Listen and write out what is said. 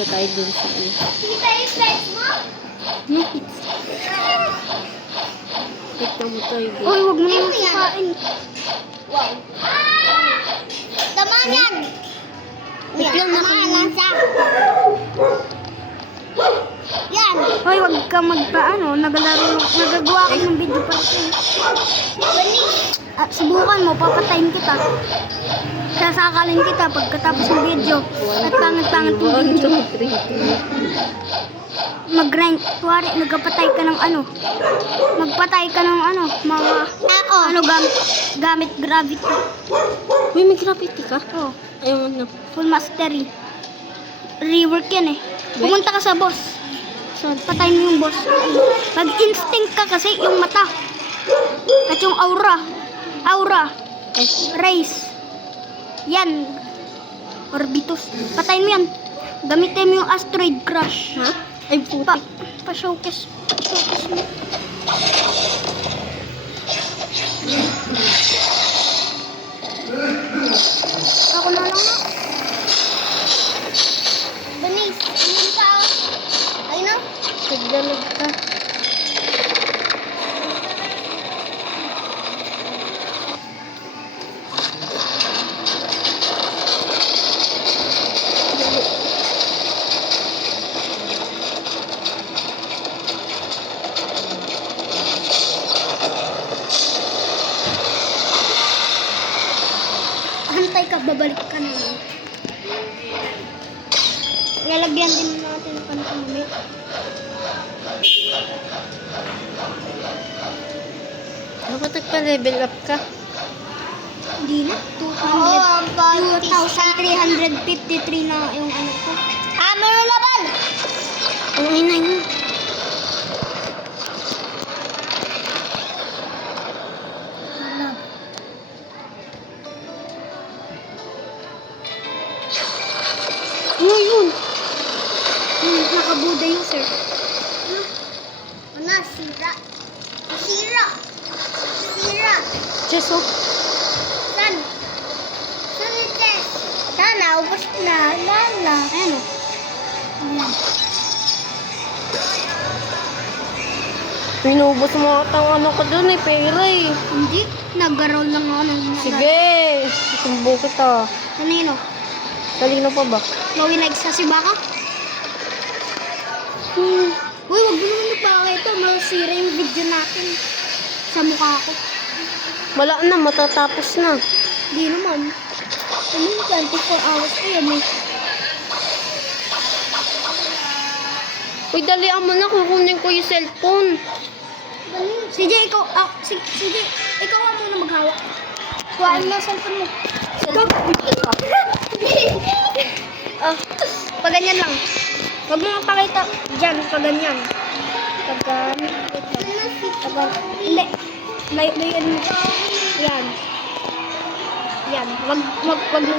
Punta tayo dun sa ano. Kita yung pets mo? No, it's... Tignan mo tayo. Uy, huwag mo naman sikain. Wow. Tama yan! Wait lang, nasa. Yan! Uy, huwag ka magpaano. Nagagawa ko ng video para sa'yo. Subukan mo, papatayin kita. Sasakalin kita pagkatapos ng video. At pangit-pangit yung 1, video. 2, 3. Mag-grind. Tuwari, nagpatay ka ng ano. Magpatay ka ng ano. Mga, ano, gamit gravity. Uy, may gravity ka? Oh, Ayun na. full mastery. Rework yan eh. Pumunta ka sa boss. So, patayin mo yung boss. Mag-instinct ka kasi yung mata. At yung aura. Rays. Yan. Orbitus. Patayin mo yan. Gamitin mo yung asteroid crush. Ha? Ay, putik. Pa-showcase. Pa-showcase mo. Ako na lang na. Banis, ano ka? Ayun na? Nagdalag ka. Hantay ka, babalik ka na lang. Lalagyan din natin ng pantamit. Dapat nagpa-level up ka. Hindi na. 2,353 na yung ano ko. Meron laban! Ang inay mo. Ano yun? Nakabuda yung sir. Ano? Sira. Sira. Sira. Cheso. San? San yung test? Sana, ubos na. Lala. Ayan o. Ayan. Pinubos mo atang ano ko dun eh, pera eh. Hindi. Nag-roll lang ako ng Sige. Sumbo kita. Kanino? Talino pa ba? Mawinag sa si Baka? Uy, wag mo naman ipakita. Masira yung video natin. Sa mukha ko. Wala na, matatapos na. Di naman. Ano yung 24 hours ko yan eh. Uy, dalian mo na, kukunin ko yung cellphone. CJ, ikaw, CJ, ikaw nga muna maghawak. Kuhaan mo ang cellphone mo. Pag ganyan lang. Huwag mo mapakita dyan, pag ganyan. Hindi. May ano mo. Yan. Yan. Wag